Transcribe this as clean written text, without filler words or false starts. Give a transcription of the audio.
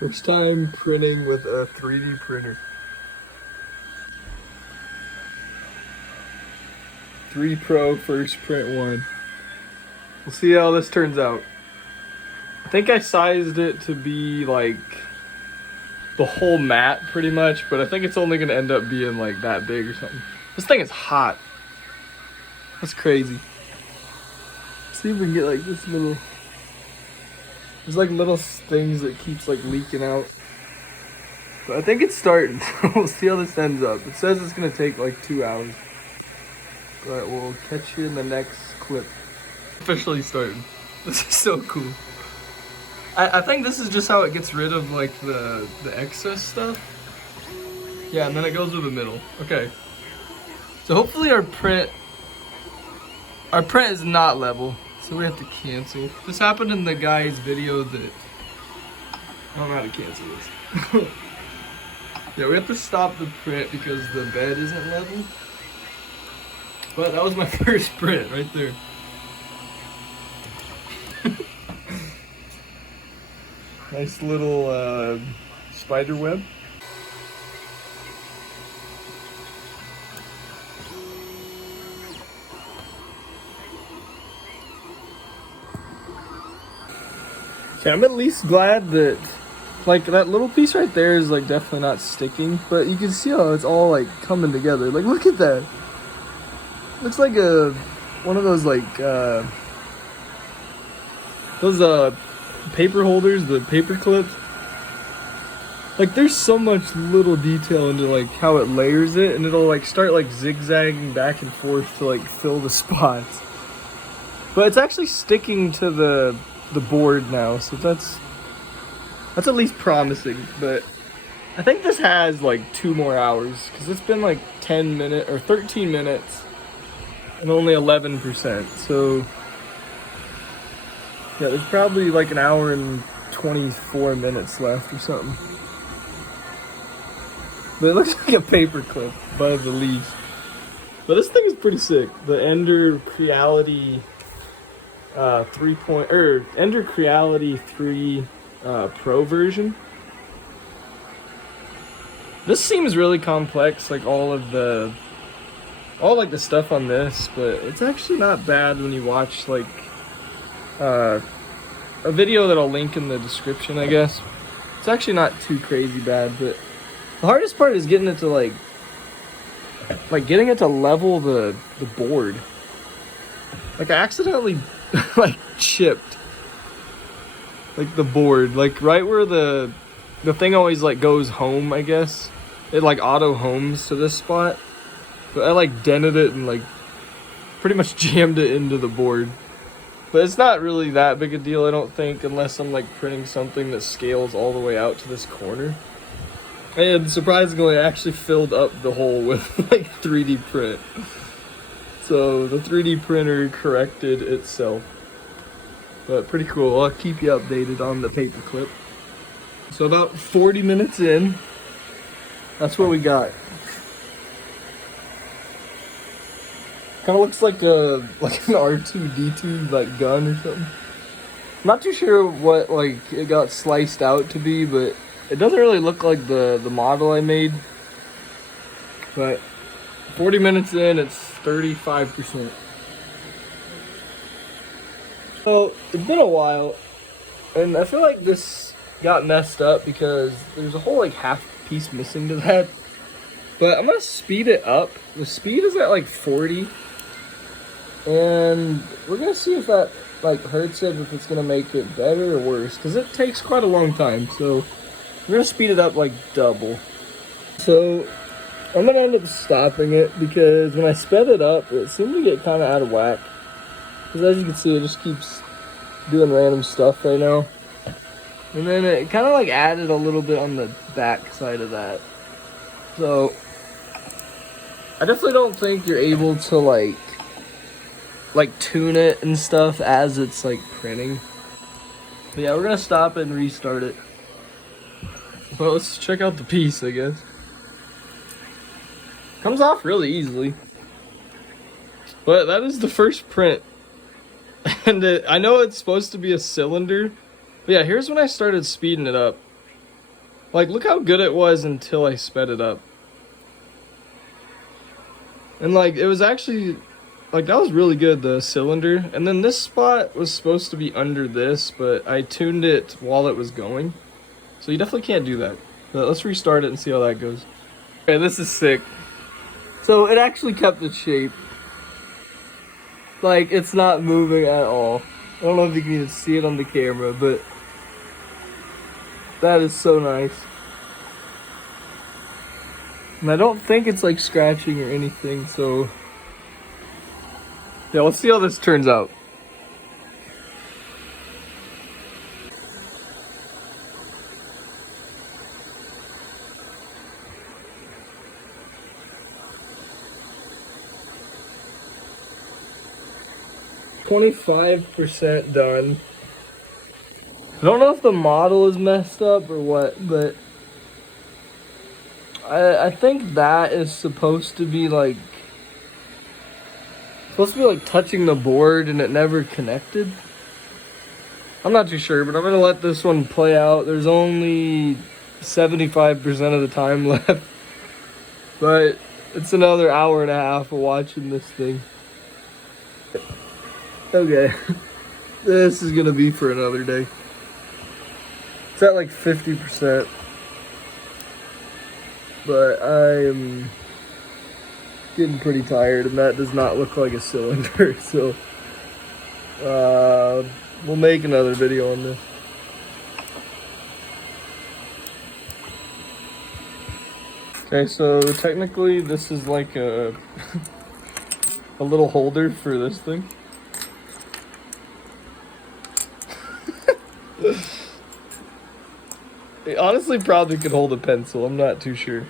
First time printing with a 3D printer. 3 Pro first print one. We'll see how this turns out. I think I sized it to be like the whole mat pretty much, but I think it's only gonna end up being like that big or something. This thing is hot. That's crazy. Let's see if we can get like this little, there's like little things that keeps like leaking out. But I think it's starting. We'll see how this ends up. It says it's gonna take like 2 hours. But we'll catch you in the next clip. Officially starting. This is so cool. I think this is just how it gets rid of like the excess stuff. Yeah, and then it goes to the middle. Okay. So hopefully our print is not level. So we have to cancel. This happened in the guy's video that I don't know how to cancel this. Yeah, we have to stop the print because the bed isn't level. But that was my first print right there. Nice little spider web. Okay, I'm at least glad that like that little piece right there is like definitely not sticking, but you can see how it's all like coming together. Like look at that. Looks like one of those like paper holders, the paper clips. Like there's so much little detail into like how it layers it, and it'll like start like zigzagging back and forth to like fill the spots. But it's actually sticking to the board now, so that's at least promising. But I think this has like 2 more hours because it's been like 10 minutes or 13 minutes and only 11%. So yeah, there's probably like an hour and 24 minutes left or something. But it looks like a paper clip above the leaf. But this thing is pretty sick. The Ender Creality Ender Creality 3 Pro version. This seems really complex, like all like the stuff on this, but it's actually not bad when you watch like a video that I'll link in the description, I guess. It's actually not too crazy bad, but the hardest part is getting it to like getting it to level the board. Like I accidentally like chipped like the board, like right where the thing always like goes home, I guess. It like auto homes to this spot. But I like dented it and like pretty much jammed it into the board. But it's not really that big a deal, I don't think, unless I'm like printing something that scales all the way out to this corner. And surprisingly, I actually filled up the hole with like 3D print. So the 3D printer corrected itself. But pretty cool. I'll keep you updated on the paper clip. So about 40 minutes in, that's what we got. Kind of looks like an R2-D2 like gun or something. I'm not too sure what like it got sliced out to be, but it doesn't really look like the model I made. But 40 minutes in, it's 35%. So it's been a while, and I feel like this got messed up because there's a whole like half piece missing to that. But I'm gonna speed it up. The speed is at like 40. And we're gonna see if that like hurts it, if it's gonna make it better or worse, because it takes quite a long time. So we're gonna speed it up like double. So I'm gonna end up stopping it because when I sped it up, it seemed to get kind of out of whack. Because as you can see, it just keeps doing random stuff right now. And then it kind of like added a little bit on the back side of that. So I definitely don't think you're able to like tune it and stuff as it's like printing. But yeah, we're gonna stop it and restart it. But let's check out the piece, I guess. Comes off really easily. But that is the first print. And I know it's supposed to be a cylinder. But yeah, here's when I started speeding it up. Like, look how good it was until I sped it up. And like, it was actually, like, that was really good, the cylinder. And then this spot was supposed to be under this, but I tuned it while it was going. So you definitely can't do that. But let's restart it and see how that goes. Okay, this is sick. So it actually kept its shape. Like, it's not moving at all. I don't know if you can even see it on the camera, but that is so nice. And I don't think it's like scratching or anything, so yeah, let's see how this turns out. %25 done. I don't know if the model is messed up or what, but I think that is supposed to be like touching the board and it never connected. I'm not too sure, but I'm gonna let this one play out. There's only 75% of the time left, but it's another hour and a half of watching this thing. Okay, this is gonna be for another day. It's at like 50%, but I am getting pretty tired, and that does not look like a cylinder. So we'll make another video on this. Okay, so technically this is like a a little holder for this thing. It honestly probably could hold a pencil, I'm not too sure.